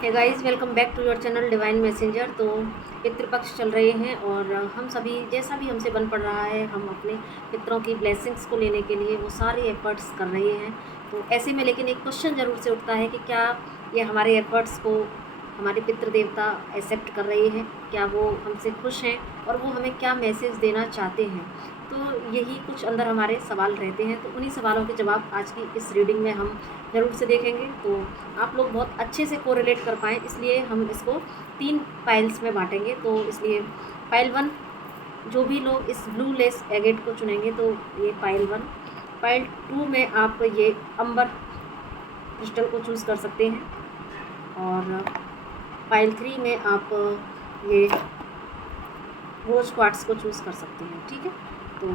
Hey guys, welcome back to your channel divine messenger. तो पितृपक्ष चल रहे हैं और हम सभी जैसा भी हमसे बन पड़ रहा है, हम अपने पितरों की ब्लेसिंग्स को लेने के लिए वो सारे एफर्ट्स कर रहे हैं। तो ऐसे में लेकिन एक क्वेश्चन ज़रूर से उठता है कि क्या ये हमारे एफर्ट्स को हमारे पितृ देवता एक्सेप्ट कर रहे हैं, क्या वो हमसे खुश हैं और वो हमें क्या मैसेज देना चाहते हैं। तो यही कुछ अंदर हमारे सवाल रहते हैं। तो उन्हीं सवालों के जवाब आज की इस रीडिंग में हम ज़रूर से देखेंगे। तो आप लोग बहुत अच्छे से कोरिलेट कर पाएँ, इसलिए हम इसको 3 पाइल्स में बांटेंगे। तो इसलिए पाइल 1, जो भी लोग इस ब्लू लेस एगेट को चुनेंगे तो ये पाइल 1। पाइल 2 में आप ये अंबर क्रिस्टल को चूज़ कर सकते हैं और पाइल 3 में आप ये रोज क्वार्ट्स को चूज़ कर सकते हैं। ठीक है, तो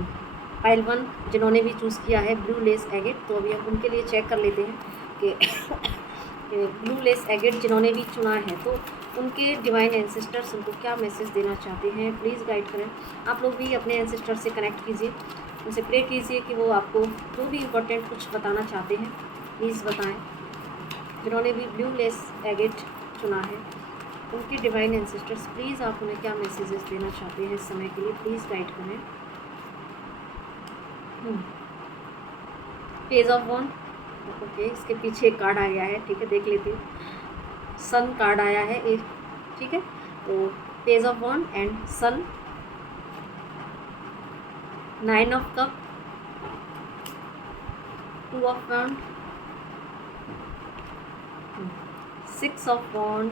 पाइल 1 जिन्होंने भी चूज़ किया है ब्लू लेस एगेट, तो अभी हम उनके लिए चेक कर लेते हैं कि ब्लू लेस एगेट जिन्होंने भी चुना है तो उनके डिवाइन एंसेस्टर्स उनको क्या मैसेज देना चाहते हैं, प्लीज़ गाइड करें। आप लोग भी अपने एंसेस्टर से कनेक्ट कीजिए, उनसे प्रे कीजिए कि वो आपको जो भी इम्पोर्टेंट कुछ बताना चाहते हैं प्लीज़ बताएं। जिन्होंने भी ब्लू लेस एगेट चुना है उनके डिवाइन एंसेस्टर्स प्लीज़ आप उन्हें क्या मैसेजेस देना चाहते हैं इस समय के लिए, प्लीज़ गाइड करें। पेज ऑफ वॉन्ड, ओके, इसके पीछे एक कार्ड आ गया है। ठीक है, देख लेती हूँ। सन कार्ड आया है एक, ठीक है। तो page of wand and sun, 9 of cup, 2 of wand, 6 of wand.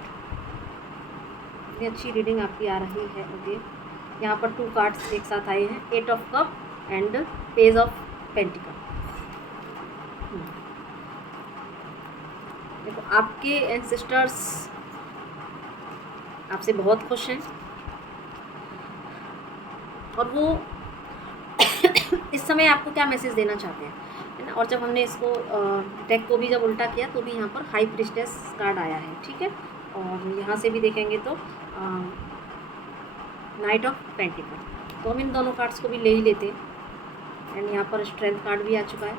ये अच्छी रीडिंग आपकी आ रही है। ओके, यहाँ पर 2 कार्ड्स एक साथ आए हैं, 8 of cup and page of pentacle. देखो, आपके एंसेस्टर्स आपसे बहुत खुश हैं और वो इस समय आपको क्या मैसेज देना चाहते हैं, है ना। और जब हमने इसको डेक को भी जब उल्टा किया तो भी यहाँ पर हाई प्रिस्टेस कार्ड आया है। ठीक है, और यहाँ से भी देखेंगे तो नाइट ऑफ पेंटिकल। तो हम इन दोनों कार्ड्स को भी ले ही लेते हैं एंड यहाँ पर स्ट्रेंथ कार्ड भी आ चुका है।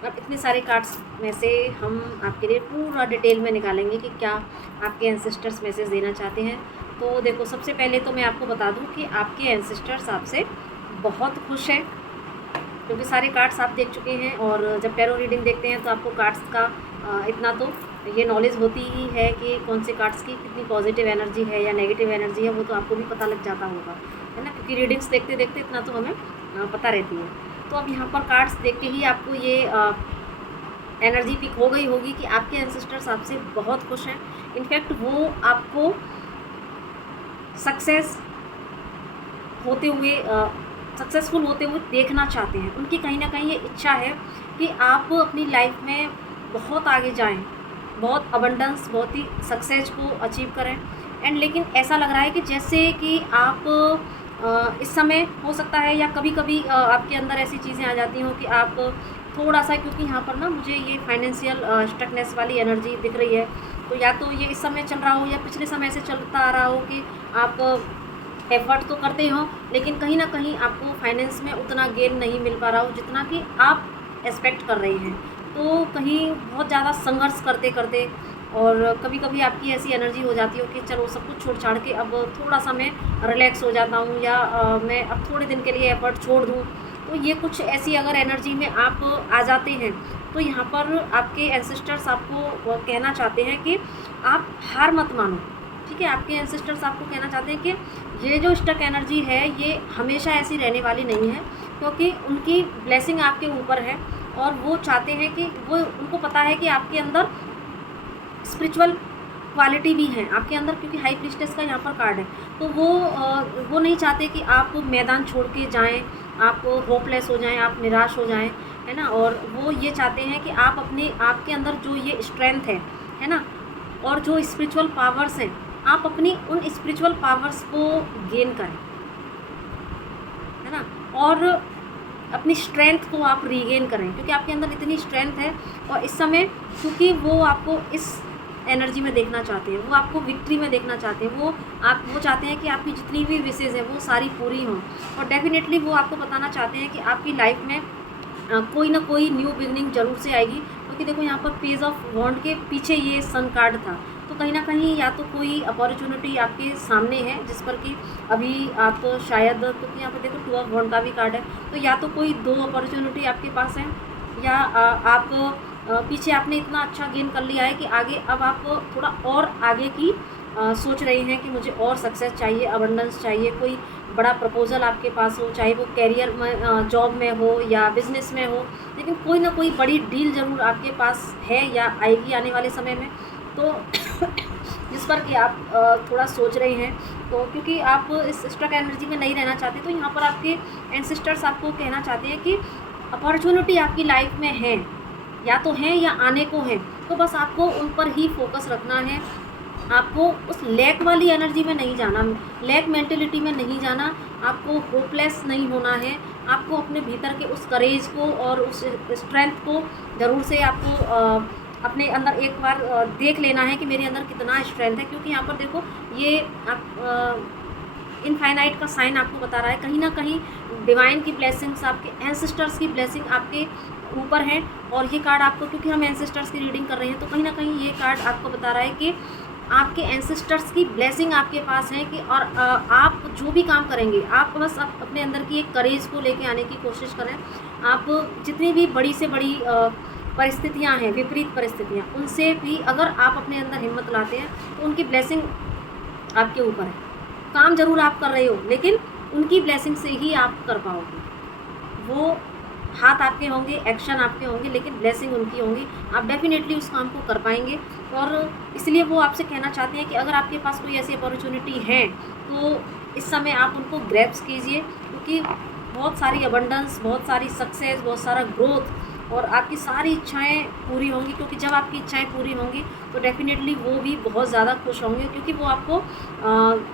अब इतने सारे कार्ड्स में से हम आपके लिए पूरा डिटेल में निकालेंगे कि क्या आपके एंसेस्टर्स मैसेज देना चाहते हैं। तो देखो, सबसे पहले तो मैं आपको बता दूं कि आपके एंसेस्टर्स आपसे बहुत खुश हैं, क्योंकि सारे कार्ड्स आप देख चुके हैं और जब टैरो रीडिंग देखते हैं तो आपको कार्ड्स का इतना तो ये नॉलेज होती ही है कि कौन से कार्ड्स की कितनी पॉजिटिव एनर्जी है या नेगेटिव एनर्जी है, वो तो आपको भी पता लग जाता होगा, है ना, क्योंकि रीडिंग्स देखते देखते इतना तो हमें पता रहती है। तो अब यहाँ पर कार्ड्स देख के ही आपको ये एनर्जी पिक हो गई होगी कि आपके एंसेस्टर्स आपसे बहुत खुश हैं। इनफैक्ट वो आपको सक्सेसफुल होते हुए देखना चाहते हैं। उनकी कहीं ना कहीं ये इच्छा है कि आप अपनी लाइफ में बहुत आगे जाएं, बहुत अबंडेंस, बहुत ही सक्सेस को अचीव करें। एंड लेकिन ऐसा लग रहा है कि जैसे कि आप इस समय हो सकता है या कभी कभी आपके अंदर ऐसी चीज़ें आ जाती हों कि आप थोड़ा सा, क्योंकि यहाँ पर ना मुझे ये फाइनेंशियल स्टकनेस वाली एनर्जी दिख रही है, तो या तो ये इस समय चल रहा हो या पिछले समय से चलता आ रहा हो कि आप एफर्ट तो करते हो लेकिन कहीं ना कहीं आपको फाइनेंस में उतना गेन नहीं मिल पा रहा हो जितना कि आप एक्सपेक्ट कर रहे हैं। तो कहीं बहुत ज़्यादा संघर्ष करते करते और कभी कभी आपकी ऐसी एनर्जी हो जाती हो कि चलो सब कुछ छोड़ छाड़ के अब थोड़ा सा मैं रिलैक्स हो जाता हूँ या मैं अब थोड़े दिन के लिए एफर्ट छोड़ दूँ। तो ये कुछ ऐसी अगर एनर्जी में आप आ जाते हैं तो यहाँ पर आपके एंसेस्टर्स आपको कहना चाहते हैं कि आप हार मत मानो। ठीक है, आपके एंसेस्टर्स आपको कहना चाहते हैं कि ये जो स्टक एनर्जी है ये हमेशा ऐसी रहने वाली नहीं है, क्योंकि उनकी ब्लेसिंग आपके ऊपर है और वो चाहते हैं कि उनको पता है कि आपके अंदर स्पिरिचुअल क्वालिटी भी है आपके अंदर, क्योंकि हाई प्रीस्टेस का यहाँ पर कार्ड है। तो वो नहीं चाहते कि आप मैदान छोड़ के जाएँ, आप होपलेस हो जाएं, आप निराश हो जाएं, है ना। और वो ये चाहते हैं कि आप आपके अंदर जो ये स्ट्रेंथ है ना, और जो स्पिरिचुअल पावर्स हैं, आप अपनी उन स्पिरिचुअल पावर्स को गेन करें, है ना, और अपनी स्ट्रेंथ को आप रीगेन करें, क्योंकि आपके अंदर इतनी स्ट्रेंथ है। और इस समय क्योंकि वो आपको इस एनर्जी में देखना चाहते हैं, वो आपको विक्ट्री में देखना चाहते हैं, वो चाहते हैं कि आपकी जितनी भी विशेज़ हैं वो सारी पूरी हों। और डेफिनेटली वो आपको बताना चाहते हैं कि आपकी लाइफ में कोई ना कोई न्यू बिगनिंग ज़रूर से आएगी, क्योंकि देखो यहाँ पर पेज ऑफ वॉन्ड के पीछे ये सन कार्ड था, तो कहीं ना कहीं या तो कोई अपॉर्चुनिटी आपके सामने है जिस पर कि अभी आप शायद, क्योंकि यहाँ पर देखो टू ऑफ वॉन्ड का भी कार्ड है, तो या तो कोई 2 अपॉर्चुनिटी आपके पास है, या आप पीछे आपने इतना अच्छा गेन कर लिया है कि आगे अब आप थोड़ा और आगे की सोच रहे हैं कि मुझे और सक्सेस चाहिए, अबंडेंस चाहिए, कोई बड़ा प्रपोजल आपके पास हो, चाहे वो करियर में, जॉब में हो या बिजनेस में हो, लेकिन कोई ना कोई बड़ी डील ज़रूर आपके पास है या आएगी आने वाले समय में, तो जिस पर कि आप थोड़ा सोच रहे हैं। तो क्योंकि आप इस स्ट्रक एनर्जी में नहीं रहना चाहते, तो यहाँ पर आपके एंसेस्टर्स आपको कहना चाहते हैं कि अपॉर्चुनिटी आपकी लाइफ में है, या तो हैं या आने को हैं, तो बस आपको उन पर ही फोकस रखना है। आपको उस लैक वाली एनर्जी में नहीं जाना, लैक मेंटेलिटी में नहीं जाना, आपको होपलेस नहीं होना है। आपको अपने भीतर के उस करेज को और उस स्ट्रेंथ को ज़रूर से आपको अपने अंदर एक बार देख लेना है कि मेरे अंदर कितना स्ट्रेंथ है, क्योंकि यहाँ पर देखो ये आप इनफाइनाइट का साइन आपको बता रहा है, कहीं ना कहीं डिवाइन की ब्लेसिंग्स, आपके एंसेस्टर्स की ब्लेसिंग आपके ऊपर है। और ये कार्ड आपको, क्योंकि हम एंसेस्टर्स की रीडिंग कर रहे हैं, तो कहीं ना कहीं ये कार्ड आपको बता रहा है कि आपके एंसेस्टर्स की ब्लेसिंग आपके पास है कि, और आप जो भी काम करेंगे, आप बस आप अपने अंदर की एक करेज को लेके आने की कोशिश करें। आप जितनी भी बड़ी से बड़ी परिस्थितियां हैं, विपरीत परिस्थितियां, उनसे भी अगर आप अपने अंदर हिम्मत लाते हैं तो उनकी ब्लेसिंग आपके ऊपर है। काम ज़रूर आप कर रहे हो, लेकिन उनकी ब्लेसिंग से ही आप कर पाओगे। वो हाथ आपके होंगे, एक्शन आपके होंगे, लेकिन ब्लेसिंग उनकी होंगी, आप डेफिनेटली उस काम को कर पाएंगे। और इसलिए वो आपसे कहना चाहते हैं कि अगर आपके पास कोई ऐसी अपॉर्चुनिटी है तो इस समय आप उनको ग्रैब्स कीजिए, क्योंकि बहुत सारी अबंडेंस, बहुत सारी सक्सेस, बहुत सारा ग्रोथ और आपकी सारी इच्छाएं पूरी होंगी। क्योंकि जब आपकी इच्छाएं पूरी होंगी तो डेफिनेटली वो भी बहुत ज़्यादा खुश होंगे, क्योंकि वो आपको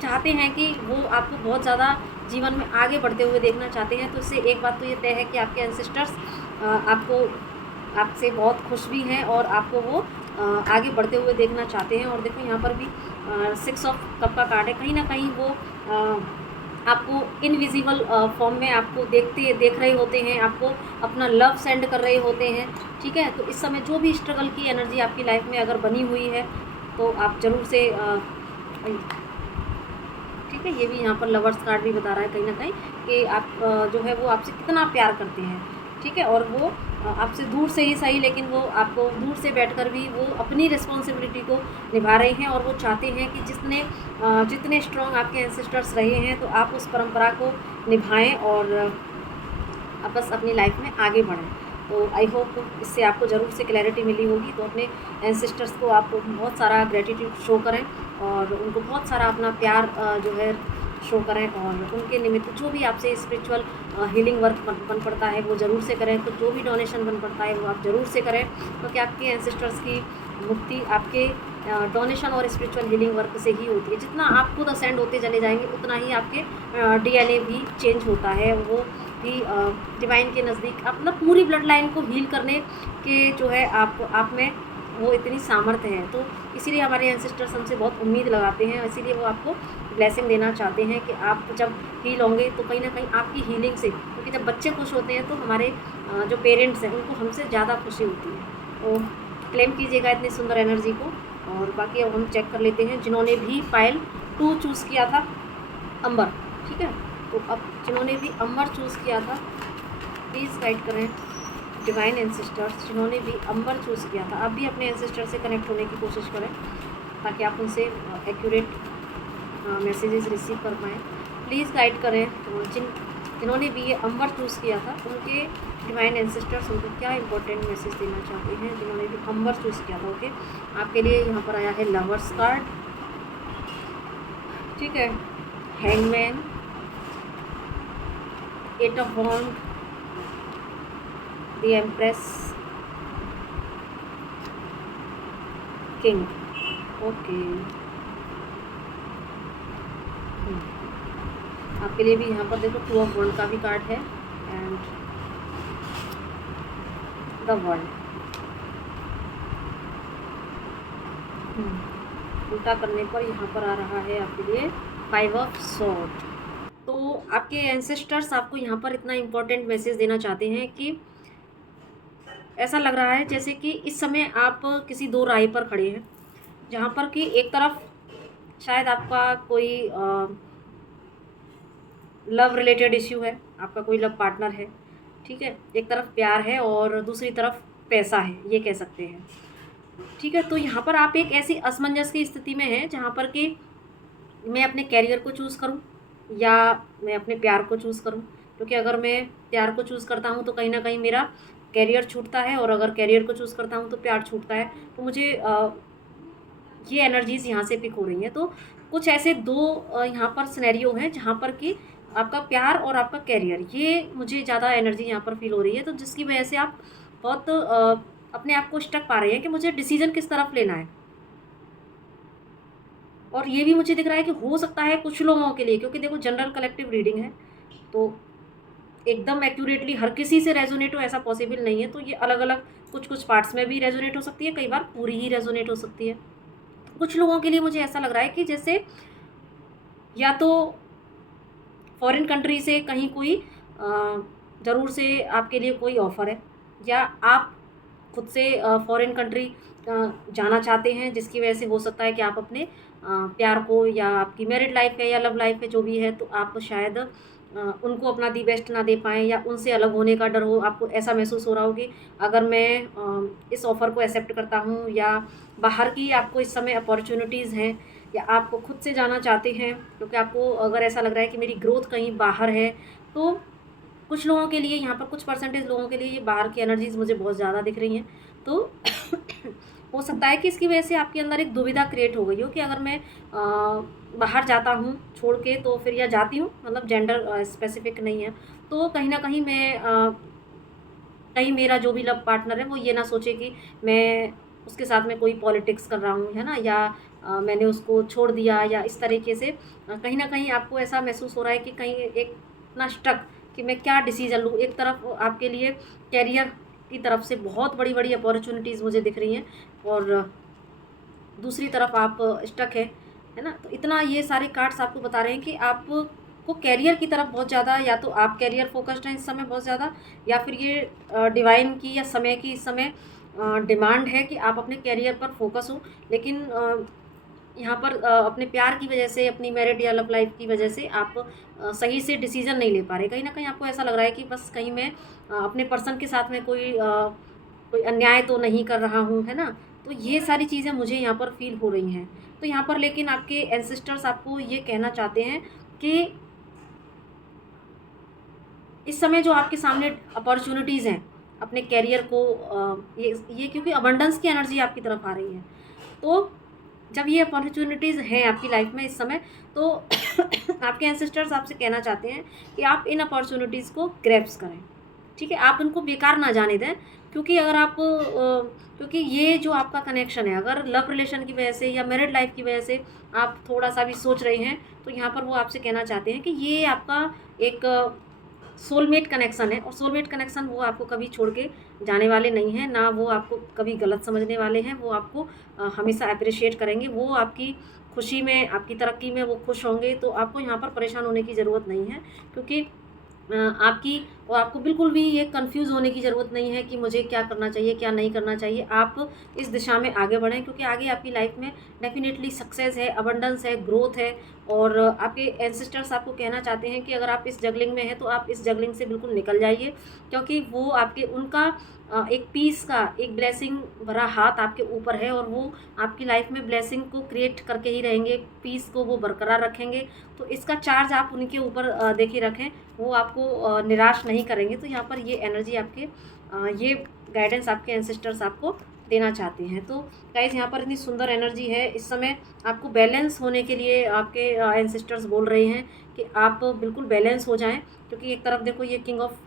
चाहते हैं कि वो आपको बहुत ज़्यादा जीवन में आगे बढ़ते हुए देखना चाहते हैं। तो इससे एक बात तो ये तय है कि आपके एंसेस्टर्स आपसे बहुत खुश भी हैं और आपको वो आगे बढ़ते हुए देखना चाहते हैं। और देखो यहाँ पर भी 6 ऑफ कप का कार्ड है, कहीं ना कहीं वो आपको इनविजिबल फॉर्म में आपको देख रहे होते हैं, आपको अपना लव सेंड कर रहे होते हैं। ठीक है, तो इस समय जो भी स्ट्रगल की एनर्जी आपकी लाइफ में अगर बनी हुई है तो आप ज़रूर से ठीक है, ये भी यहाँ पर लवर्स कार्ड भी बता रहा है कहीं ना कहीं कि आप जो है वो आपसे कितना प्यार करते हैं। ठीक है, और वो आपसे दूर से ही सही, लेकिन वो आपको दूर से बैठकर भी वो अपनी रिस्पॉन्सिबिलिटी को निभा रहे हैं। और वो चाहते हैं कि जितने स्ट्रॉन्ग आपके एंसेस्टर्स रहे हैं, तो आप उस परंपरा को निभाएं और आप बस अपनी लाइफ में आगे बढ़ें। तो आई होप इससे आपको ज़रूर से क्लैरिटी मिली होगी। तो अपने एंसेस्टर्स को आप बहुत सारा ग्रेटिट्यूड शो करें और उनको बहुत सारा अपना प्यार जो है शो करें, और उनके निमित्त जो भी आपसे स्पिरिचुअल हीलिंग वर्क बन पड़ता है वो ज़रूर से करें। तो जो भी डोनेशन बन पड़ता है वो आप ज़रूर से करें, क्योंकि आपके एंसेस्टर्स की मुक्ति आपके डोनेशन और स्पिरिचुअल हीलिंग वर्क से ही होती है। जितना आप खुद असेंड होते चले जाएंगे, उतना ही आपके DNA भी चेंज होता है, वो भी डिवाइन के नज़दीक अपना पूरी ब्लड लाइन को हील करने के जो है आप में वो इतनी सामर्थ्य है। तो इसीलिए हमारे एंसेस्टर्स हमसे बहुत उम्मीद लगाते हैं, इसीलिए वो आपको ब्लेसिंग देना चाहते हैं कि आप जब हील होंगे तो कहीं ना कहीं आपकी हीलिंग से, क्योंकि जब बच्चे खुश होते हैं तो हमारे जो पेरेंट्स हैं उनको हमसे ज़्यादा खुशी होती है। तो क्लेम कीजिएगा इतनी सुंदर एनर्जी को। और बाकी अब हम चेक कर लेते हैं जिन्होंने भी पायल 2 चूज़ किया था, अंबर। ठीक है, तो अब जिन्होंने भी अंबर चूज़ किया था प्लीज़ गाइड करें डिवाइन एंसेस्टर्स। जिन्होंने भी अंबर चूज़ किया था, आप भी अपने एंसेस्टर से कनेक्ट होने की कोशिश करें ताकि आप उनसे एक्यूरेट मैसेजेस रिसीव कर पाएँ। प्लीज़ गाइड करें जिन्होंने भी ये अंबर चूज़ किया था, उनके डिवाइन एंसेस्टर्स उनको क्या इंपॉर्टेंट मैसेज देना चाहते हैं जिन्होंने भी अंबर चूज़ किया था। ओके, आपके लिए यहाँ पर आया है लवर्स कार्ड। ठीक है, hangman, 8 of wand, the empress, king. Okay, आपके लिए भी यहाँ पर देखो 2 ऑफ वॉन्ड का भी कार्ड है एंड द वर्ल्ड। उल्टा करने पर यहाँ पर आ रहा है आपके लिए 5 ऑफ सॉर्ड। तो आपके एंसेस्टर्स आपको यहाँ पर इतना इम्पोर्टेंट मैसेज देना चाहते हैं कि ऐसा लग रहा है जैसे कि इस समय आप किसी दो राह पर खड़े हैं, जहाँ पर कि एक तरफ शायद आपका कोई लव रिलेटेड इश्यू है, आपका कोई लव पार्टनर है, ठीक है। एक तरफ प्यार है और दूसरी तरफ पैसा है, ये कह सकते हैं, ठीक है। तो यहाँ पर आप एक ऐसी असमंजस की स्थिति में हैं जहाँ पर कि मैं अपने कैरियर को चूज़ करूँ या मैं अपने प्यार को चूज़ करूँ, क्योंकि अगर मैं प्यार को चूज़ करता हूँ तो कहीं ना कहीं मेरा कैरियर छूटता है, और अगर कैरियर को चूज़ करता हूँ तो प्यार छूटता है। तो मुझे ये एनर्जीज़ यहाँ से पिक हो रही हैं। तो कुछ ऐसे दो यहाँ पर सिनेरियो हैं जहाँ पर कि आपका प्यार और आपका कैरियर, ये मुझे ज़्यादा एनर्जी यहाँ पर फील हो रही है, तो जिसकी वजह से आप बहुत अपने आप को स्टक पा रहे हैं कि मुझे डिसीजन किस तरफ लेना है। और ये भी मुझे दिख रहा है कि हो सकता है कुछ लोगों के लिए, क्योंकि देखो जनरल कलेक्टिव रीडिंग है, तो एकदम एक्यूरेटली हर किसी से रेजोनेट हो ऐसा पॉसिबल नहीं है। तो ये अलग अलग कुछ कुछ पार्ट्स में भी रेजोनेट हो सकती है, कई बार पूरी ही रेजोनेट हो सकती है। कुछ लोगों के लिए मुझे ऐसा लग रहा है कि जैसे या तो फॉरेन कंट्री से कहीं कोई ज़रूर से आपके लिए कोई ऑफ़र है, या आप खुद से फॉरेन कंट्री जाना चाहते हैं, जिसकी वजह से हो सकता है कि आप अपने प्यार को, या आपकी मैरिड लाइफ है या लव लाइफ है जो भी है, तो आप शायद उनको अपना दी बेस्ट ना दे पाएँ, या उनसे अलग होने का डर हो। आपको ऐसा महसूस हो रहा हो कि अगर मैं इस ऑफ़र को एक्सेप्ट करता हूँ, या बाहर की आपको इस समय अपॉर्चुनिटीज़ हैं, या आपको खुद से जाना चाहते हैं, क्योंकि आपको अगर ऐसा लग रहा है कि मेरी ग्रोथ कहीं बाहर है, तो कुछ लोगों के लिए, यहाँ पर कुछ परसेंटेज लोगों के लिए ये बाहर की एनर्जीज़ मुझे बहुत ज़्यादा दिख रही हैं। तो हो सकता है कि इसकी वजह से आपके अंदर एक दुविधा क्रिएट हो गई हो कि अगर मैं बाहर जाता हूँ छोड़ के, तो फिर, या जाती हूँ, मतलब जेंडर स्पेसिफिक नहीं है, तो कहीं ना कहीं मैं कहीं मेरा जो भी लव पार्टनर है वो ये ना सोचे कि मैं उसके साथ में कोई पॉलिटिक्स कर रहा हूँ, है ना, या मैंने उसको छोड़ दिया, या इस तरीके से कहीं ना कहीं आपको ऐसा महसूस हो रहा है कि कहीं एक ना स्टक, कि मैं क्या डिसीजन लूँ। एक तरफ आपके लिए कैरियर की तरफ से बहुत बड़ी बड़ी अपॉर्चुनिटीज़ मुझे दिख रही हैं, और दूसरी तरफ आप स्टक है ना। तो इतना ये सारे कार्ड्स आपको बता रहे हैं कि आप को कैरियर की तरफ बहुत ज़्यादा, या तो आप कैरियर फोकस्ड हैं इस समय बहुत ज़्यादा, या फिर ये डिवाइन की या समय की इस समय डिमांड है कि आप अपने कैरियर पर फोकस हो। लेकिन यहाँ पर अपने प्यार की वजह से, अपनी मैरिड या लव लाइफ की वजह से आप सही से डिसीजन नहीं ले पा रहे। कहीं ना कहीं आपको ऐसा लग रहा है कि बस कहीं मैं अपने पर्सन के साथ में कोई अन्याय तो नहीं कर रहा हूँ, है ना। तो ये सारी चीज़ें मुझे यहाँ पर फील हो रही हैं। तो यहाँ पर लेकिन आपके एंसेस्टर्स आपको ये कहना चाहते हैं कि इस समय जो आपके सामने अपॉर्चुनिटीज़ हैं अपने कैरियर को, ये क्योंकि अबंडेंस की एनर्जी आपकी तरफ आ रही है, तो जब ये अपॉर्चुनिटीज़ हैं आपकी लाइफ में इस समय, तो आपके एंसेस्टर्स आपसे कहना चाहते हैं कि आप इन अपॉर्चुनिटीज़ को ग्रैब्स करें, ठीक है। आप उनको बेकार ना जाने दें, क्योंकि अगर आप क्योंकि ये जो आपका कनेक्शन है, अगर लव रिलेशन की वजह से या मैरिड लाइफ की वजह से आप थोड़ा सा भी सोच रहे हैं, तो यहाँ पर वो आपसे कहना चाहते हैं कि ये आपका एक सोलमेट कनेक्शन है, और सोलमेट कनेक्शन वो आपको कभी छोड़ के जाने वाले नहीं हैं, ना वो आपको कभी गलत समझने वाले हैं। वो आपको हमेशा अप्रिशिएट करेंगे, वो आपकी खुशी में, आपकी तरक्की में वो खुश होंगे। तो आपको यहाँ पर परेशान होने की ज़रूरत नहीं है, क्योंकि आपको बिल्कुल भी ये कंफ्यूज होने की ज़रूरत नहीं है कि मुझे क्या करना चाहिए, क्या नहीं करना चाहिए। आप इस दिशा में आगे बढ़ें, क्योंकि आगे आपकी लाइफ में डेफिनेटली सक्सेस है, अबंडेंस है, ग्रोथ है। और आपके एंसेस्टर्स आपको कहना चाहते हैं कि अगर आप इस जगलिंग में हैं, तो आप इस जगलिंग से बिल्कुल निकल जाइए, क्योंकि वो उनका एक पीस का, एक ब्लेसिंग भरा हाथ आपके ऊपर है, और वो आपकी लाइफ में ब्लेसिंग को क्रिएट करके ही रहेंगे, पीस को वो बरकरार रखेंगे। तो इसका चार्ज आप उनके ऊपर देखिए रखें, वो आपको निराश नहीं करेंगे। तो यहाँ पर ये एनर्जी आपके ये गाइडेंस आपके एंसेस्टर्स आपको देना चाहते हैं। तो गाइस, यहाँ पर इतनी सुंदर एनर्जी है इस समय। आपको बैलेंस होने के लिए आपके एंसेस्टर्स बोल रहे हैं कि आप बिल्कुल बैलेंस हो जाएं, क्योंकि एक तरफ देखो ये किंग ऑफ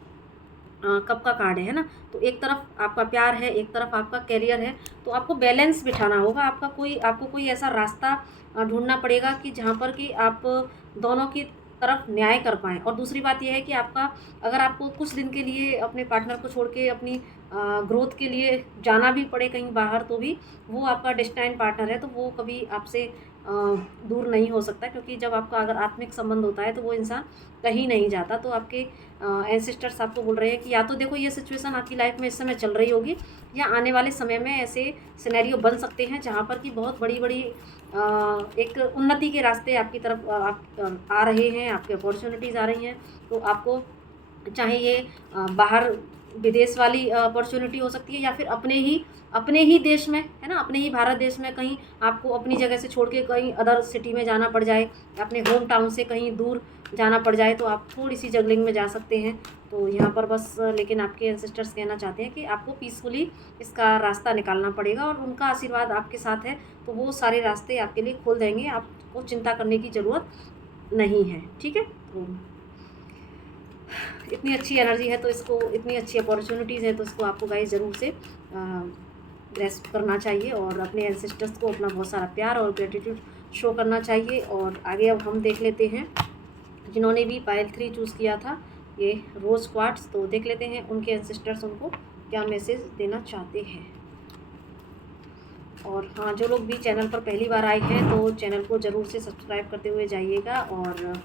कप का कार्ड है ना, तो एक तरफ आपका प्यार है, एक तरफ आपका कैरियर है। तो आपको बैलेंस बिठाना होगा, आपको कोई ऐसा रास्ता ढूंढना पड़ेगा कि जहाँ पर कि आप दोनों की तरफ न्याय कर पाएँ। और दूसरी बात यह है कि अगर आपको कुछ दिन के लिए अपने पार्टनर को छोड़ के अपनी ग्रोथ के लिए जाना भी पड़े कहीं बाहर, तो भी वो आपका डेस्टाइन पार्टनर है, तो वो कभी आपसे दूर नहीं हो सकता, क्योंकि जब आपका अगर आत्मिक संबंध होता है तो वो इंसान कहीं नहीं जाता। तो आपके एंसेस्टर्स आपको बोल रहे हैं कि या तो देखो ये सिचुएशन आपकी लाइफ में इस समय चल रही होगी, या आने वाले समय में ऐसे सिनेरियो बन सकते हैं जहाँ पर कि बहुत बड़ी बड़ी एक उन्नति के रास्ते आपकी तरफ आप आ रहे हैं, आपके अपॉर्चुनिटीज़ आ रही हैं। तो आपको चाहे ये बाहर विदेश वाली अपॉर्चुनिटी हो सकती है, या फिर अपने ही देश में, है ना, अपने ही भारत देश में कहीं आपको अपनी जगह से छोड़ के कहीं अदर सिटी में जाना पड़ जाए, अपने होम टाउन से कहीं दूर जाना पड़ जाए, तो आप थोड़ी सी जगलिंग में जा सकते हैं। तो यहाँ पर बस लेकिन आपके एंसेस्टर्स कहना चाहते हैं कि आपको पीसफुली इसका रास्ता निकालना पड़ेगा, और उनका आशीर्वाद आपके साथ है, तो वो सारे रास्ते आपके लिए खोल देंगे, आपको चिंता करने की ज़रूरत नहीं है। ठीक है, तो इतनी अच्छी एनर्जी है, तो इसको, इतनी अच्छी अपॉर्चुनिटीज़ है, तो इसको आपको गाइस ज़रूर से ग्रेस्प करना चाहिए, और अपने एंसेस्टर्स को अपना बहुत सारा प्यार और ग्रेटिट्यूड शो करना चाहिए। और आगे अब हम देख लेते हैं जिन्होंने भी पायल 3 चूज़ किया था, ये रोज़ क्वार्ट्स, तो देख लेते हैं उनके एंसेस्टर्स उनको क्या मैसेज देना चाहते हैं। और हाँ, जो लोग भी चैनल पर पहली बार आए हैं तो चैनल को ज़रूर से सब्सक्राइब करते हुए जाइएगा, और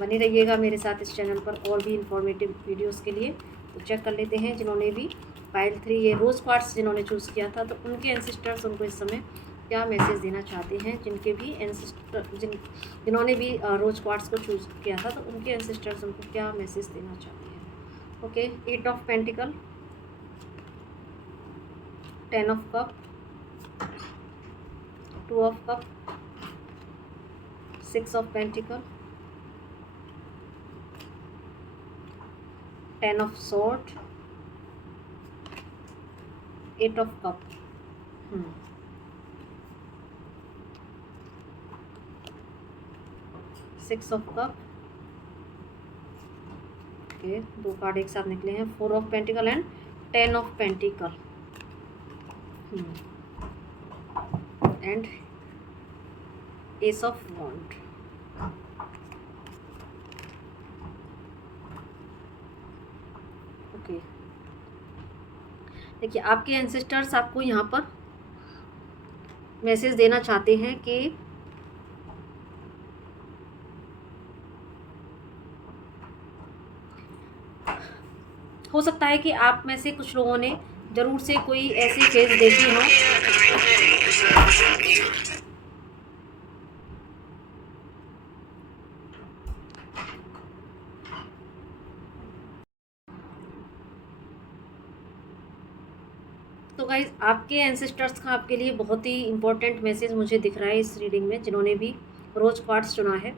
बने रहिएगा मेरे साथ इस चैनल पर और भी इंफॉर्मेटिव वीडियोस के लिए। तो चेक कर लेते हैं जिन्होंने भी पायल 3 ये रोज़ क्वार्ट्स जिन्होंने चूज़ किया था, तो उनके एंसेस्टर्स उनको इस समय क्या मैसेज देना चाहते हैं। जिनके भी जिन्होंने भी रोज़ क्वार्ट्स को चूज़ किया था, तो उनके एंसेस्टर्स उनको क्या मैसेज देना चाहते हैं। Okay, 8 of pentacle, 10 of cup, 2 of cup, 6 of pentacle, 10 of sword, 8 of cup. 6 of cup, okay, 2 card एक साथ निकले हैं, 4 of pentacle and 10 of pentacle and ace of wand. Okay, देखिए आपके एंसेस्टर्स आपको यहाँ पर मैसेज देना चाहते हैं कि हो सकता है कि आप में से कुछ लोगों ने ज़रूर से कोई ऐसी फेज देखी हो तो गाइज आपके एंसेस्टर्स का आपके लिए बहुत ही इम्पोर्टेंट मैसेज मुझे दिख रहा है इस रीडिंग में, जिन्होंने भी रोज़ क्वार्ट्स चुना है,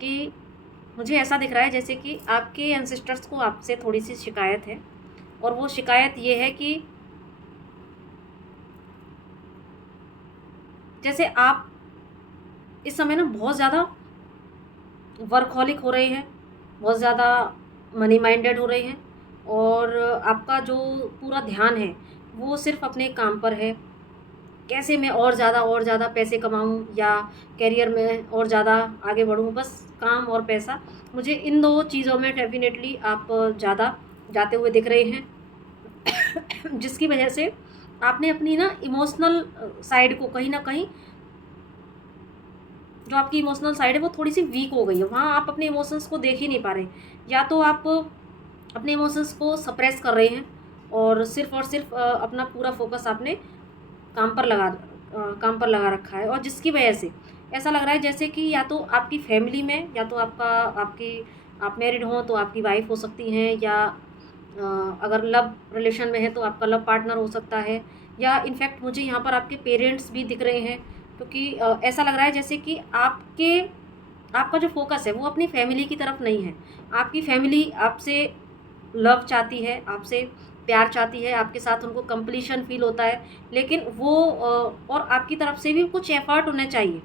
कि मुझे ऐसा दिख रहा है जैसे कि आपके एंसेस्टर्स को आपसे थोड़ी सी शिकायत है, और वो शिकायत ये है कि जैसे आप इस समय ना बहुत ज़्यादा वर्कहॉलिक हो रहे हैं, बहुत ज़्यादा मनी माइंडेड हो रहे हैं, और आपका जो पूरा ध्यान है वो सिर्फ अपने काम पर है, कैसे मैं और ज़्यादा पैसे कमाऊं या करियर में और ज़्यादा आगे बढ़ूं, बस काम और पैसा, मुझे इन 2 चीज़ों में डेफिनेटली आप ज़्यादा जाते हुए दिख रहे हैं जिसकी वजह से आपने अपनी ना इमोशनल साइड को कहीं ना कहीं, जो आपकी इमोशनल साइड है वो थोड़ी सी वीक हो गई है, वहाँ आप अपने इमोशंस को देख ही नहीं पा रहे, या तो आप अपने इमोशंस को सप्रेस कर रहे हैं और सिर्फ अपना पूरा फोकस आपने काम पर लगा रखा है, और जिसकी वजह से ऐसा लग रहा है जैसे कि या तो आपकी फैमिली में, या तो आप मैरिड हों तो आपकी वाइफ हो सकती हैं, या अगर लव रिलेशन में है तो आपका लव पार्टनर हो सकता है, या इनफैक्ट मुझे यहाँ पर आपके पेरेंट्स भी दिख रहे हैं, क्योंकि ऐसा लग रहा है जैसे कि आपका जो फोकस है वो अपनी फैमिली की तरफ नहीं है। आपकी फैमिली आपसे लव चाहती है, आपसे प्यार चाहती है, आपके साथ उनको कंप्लीशन फील होता है, लेकिन वो और आपकी तरफ से भी कुछ एफर्ट होने चाहिए,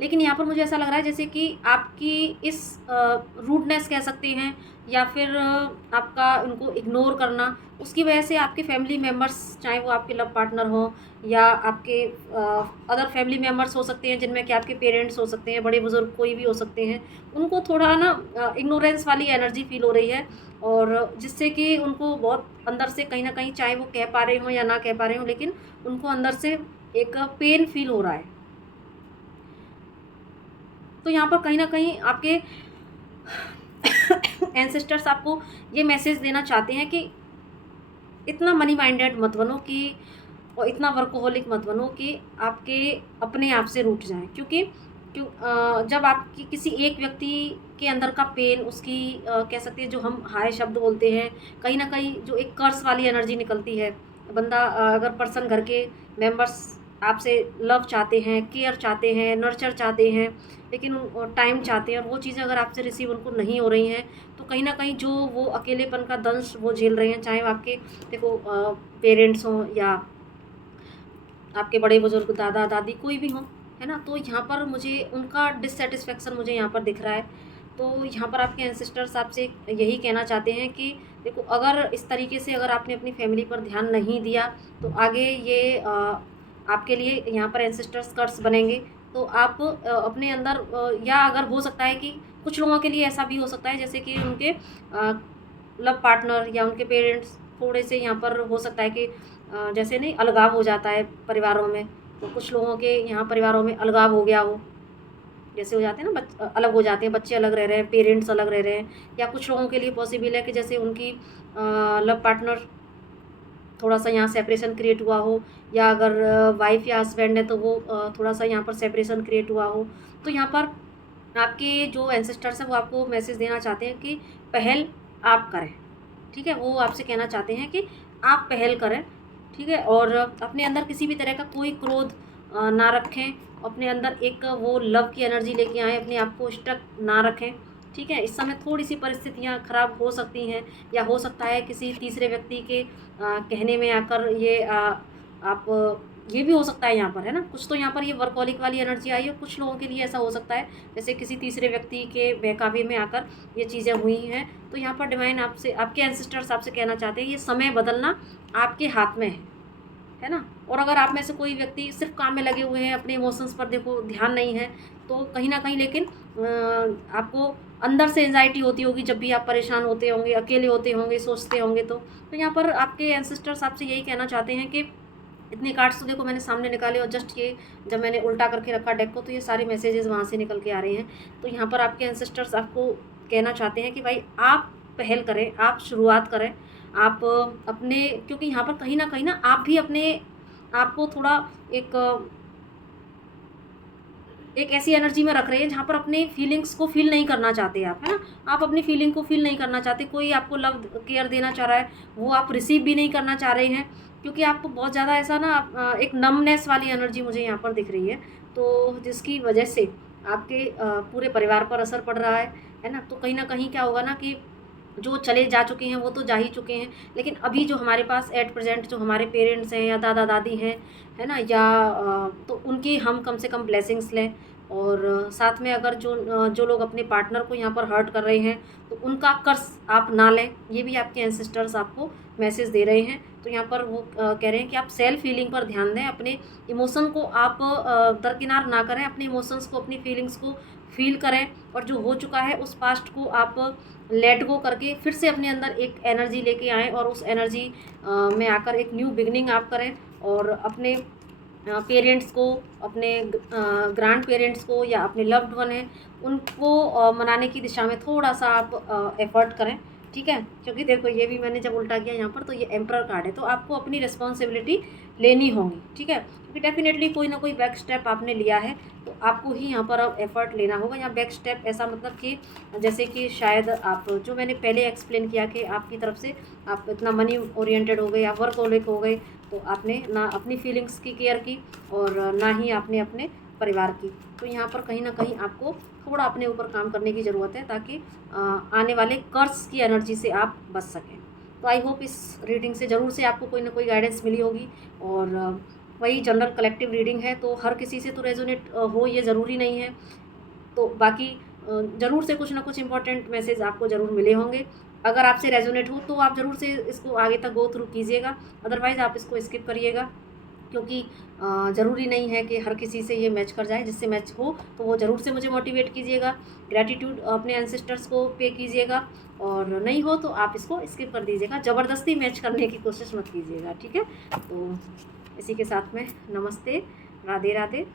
लेकिन यहाँ पर मुझे ऐसा लग रहा है जैसे कि आपकी इस रूडनेस कह सकते हैं, या फिर आपका उनको इग्नोर करना, उसकी वजह से आपके फैमिली मेम्बर्स, चाहे वो आपके लव पार्टनर हों या आपके अदर फैमिली मेम्बर्स हो सकते हैं, जिनमें कि आपके पेरेंट्स हो सकते हैं, बड़े बुज़ुर्ग कोई भी हो सकते हैं, उनको थोड़ा ना इग्नोरेंस वाली एनर्जी फ़ील हो रही है, और जिससे कि उनको बहुत अंदर से कहीं न कहीं, चाहे वो कह पा रहे हों या ना कह पा रहे हों, लेकिन उनको अंदर से एक पेन फ़ील हो रहा है। तो यहाँ पर कहीं न कहीं आपके एंसेस्टर्स आपको ये मैसेज देना चाहते हैं कि इतना मनी माइंडेड मत बनो कि, और इतना वर्कोहॉलिक मत बनो कि आपके अपने आप से रूठ जाएँ। क्योंकि जब आपकी किसी एक व्यक्ति के अंदर का पेन, उसकी कह सकते हैं जो हम हाय शब्द बोलते हैं, कहीं न कहीं जो एक कर्स वाली एनर्जी निकलती है। बंदा अगर पर्सन, घर के मेंबर्स आपसे लव चाहते हैं, केयर चाहते हैं, नर्चर चाहते हैं, लेकिन टाइम चाहते हैं, और वो चीज़ें अगर आपसे रिसीव उनको नहीं हो रही हैं, तो कहीं न कहीं जो वो अकेलेपन का दंश वो झेल रहे हैं, चाहे वो आपके देखो पेरेंट्स हों या आपके बड़े-बुज़ुर्ग, दादा-दादी कोई भी हों, है ना? तो यहाँ पर मुझे उनका डिससैटिस्फैक्शन मुझे यहाँ पर दिख रहा है। तो यहाँ पर आपके एंसेस्टर्स आपसे यही कहना चाहते हैं कि देखो, अगर इस तरीके से अगर आपने अपनी फैमिली पर ध्यान नहीं दिया, तो आगे ये आपके लिए यहाँ पर एंसेस्टर्स कर्स बनेंगे। तो आप अपने अंदर या अगर हो सकता है कि कुछ लोगों के लिए ऐसा भी हो सकता है, जैसे कि उनके लव पार्टनर या उनके पेरेंट्स थोड़े से यहाँ पर हो सकता है कि जैसे नहीं अलगाव हो जाता है परिवारों में, तो कुछ लोगों के यहाँ परिवारों में अलगाव हो गया हो, जैसे हो जाते हैं ना अलग हो जाते हैं, बच्चे अलग रह रहे हैं, पेरेंट्स अलग रह रहे हैं, या कुछ लोगों के लिए पॉसिबल है कि जैसे उनकी लव पार्टनर थोड़ा सा यहाँ सेपरेशन क्रिएट हुआ हो, या अगर वाइफ या हस्बैंड है तो वो थोड़ा सा यहाँ पर सेपरेशन क्रिएट हुआ हो। तो यहाँ पर आपके जो एंसेस्टर्स हैं वो आपको मैसेज देना चाहते हैं कि पहल आप करें, ठीक है? वो आपसे कहना चाहते हैं कि आप पहल करें, ठीक है? और अपने अंदर किसी भी तरह का कोई क्रोध ना रखें, अपने अंदर एक वो लव की एनर्जी लेके आएँ, अपने आप को स्टक ना रखें, ठीक है? इस समय थोड़ी-सी परिस्थितियाँ खराब हो सकती हैं, या हो सकता है किसी तीसरे व्यक्ति के कहने में आकर ये आप ये भी हो सकता है यहाँ पर, है ना? कुछ तो यहाँ पर ये वर्कहॉलिक वाली एनर्जी आई है, कुछ लोगों के लिए ऐसा हो सकता है, जैसे किसी तीसरे व्यक्ति के बहकावे में आकर ये चीज़ें हुई हैं। तो यहाँ पर डिवाइन आपसे, आपके एंसेस्टर्स आपसे कहना चाहते हैं, ये समय बदलना आपके हाथ में है ना? और अगर आप में से कोई व्यक्ति सिर्फ़ काम में लगे हुए हैं, अपने इमोशंस पर देखो ध्यान नहीं है, तो कहीं न कहीं लेकिन आपको अंदर से एंग्ज़ायटी होती होगी जब भी आप परेशान होते होंगे, अकेले होते होंगे, सोचते होंगे तो। तो यहाँ पर आपके एंसेस्टर्स आपसे यही कहना चाहते हैं कि इतने कार्ड्स तो देखो मैंने सामने निकाले, और जस्ट ये जब मैंने उल्टा करके रखा डेक को, तो ये सारे मैसेजेस वहाँ से निकल के आ रहे हैं। तो यहाँ पर आपके एंसेस्टर्स आपको कहना चाहते हैं कि भाई आप पहल करें, आप शुरुआत करें, आप अपने, क्योंकि यहाँ पर कहीं न कहीं ना आप भी अपने आप को थोड़ा एक एक ऐसी एनर्जी में रख रहे हैं जहाँ पर अपने फीलिंग्स को फ़ील नहीं करना चाहते आप, है ना? आप अपनी फीलिंग को फ़ील नहीं करना चाहते, कोई आपको लव केयर देना चाह रहा है, वो आप रिसीव भी नहीं करना चाह रहे हैं, क्योंकि आपको बहुत ज़्यादा ऐसा ना एक नमनेस वाली एनर्जी मुझे यहाँ पर दिख रही है। तो जिसकी वजह से आपके पूरे परिवार पर असर पड़ रहा है ना? तो कहीं न कहीं क्या होगा ना कि जो चले जा चुके हैं वो तो जा ही चुके हैं, लेकिन अभी जो हमारे पास एट प्रेज़ेंट जो हमारे पेरेंट्स हैं या दादा-दादी हैं, है ना? या तो उनकी हम कम से कम ब्लेसिंग्स लें, और साथ में अगर जो लोग अपने पार्टनर को यहाँ पर हर्ट कर रहे हैं, तो उनका कर्स आप ना लें, ये भी आपके एंसेस्टर्स आपको मैसेज दे रहे हैं। तो यहाँ पर वो कह रहे हैं कि आप सेल्फ हीलिंग पर ध्यान दें, अपने इमोशन को आप दरकिनार ना करें, अपने इमोशंस को, अपनी फीलिंग्स को फ़ील करें, और जो हो चुका है उस पास्ट को आप लेट गो करके फिर से अपने अंदर एक एनर्जी लेके आएँ, और उस एनर्जी में आकर एक न्यू बिगिनिंग आप करें, और अपने पेरेंट्स को, अपने ग्रैंड पेरेंट्स को या अपने लव्ड वन हैं, उनको मनाने की दिशा में थोड़ा-सा आप एफ़र्ट करें, ठीक है? क्योंकि देखो ये भी मैंने जब उल्टा किया यहाँ पर, तो ये एम्परर कार्ड है, तो आपको अपनी रिस्पॉन्सिबिलिटी लेनी होगी, ठीक है? क्योंकि डेफ़िनेटली कोई ना कोई बैक स्टेप आपने लिया है, तो आपको ही यहाँ पर अब एफ़र्ट लेना होगा। यहाँ बैक स्टेप ऐसा मतलब कि जैसे कि शायद आप, जो मैंने पहले एक्सप्लेन किया कि आपकी तरफ से आप इतना मनी ओरिएंटेड हो गए, आप वर्कहोलिक हो गए, तो आपने ना अपनी फीलिंग्स की केयर की, और ना ही आपने अपने परिवार की। तो यहाँ पर कहीं न कहीं आपको थोड़ा अपने ऊपर काम करने की ज़रूरत है, ताकि आने वाले कर्स की एनर्जी से आप बच सकें। तो आई होप इस रीडिंग से ज़रूर से आपको कोई ना कोई गाइडेंस मिली होगी, और वही जनरल कलेक्टिव रीडिंग है, तो हर किसी से तो रेजोनेट हो ये ज़रूरी नहीं है। तो बाकी ज़रूर से कुछ ना कुछ इम्पोर्टेंट मैसेज आपको ज़रूर मिले होंगे। अगर आपसे रेजोनेट हो तो आप ज़रूर से इसको आगे तक गो थ्रू कीजिएगा, अदरवाइज़ आप इसको स्किप करिएगा, क्योंकि ज़रूरी नहीं है कि हर किसी से ये मैच कर जाए। जिससे मैच हो तो वो ज़रूर से मुझे मोटिवेट कीजिएगा, ग्रैटिट्यूड अपने एंसेस्टर्स को पे कीजिएगा, और नहीं हो तो आप इसको स्किप कर दीजिएगा। ज़बरदस्ती मैच करने की कोशिश मत कीजिएगा, ठीक है? तो इसी के साथ में नमस्ते, राधे राधे।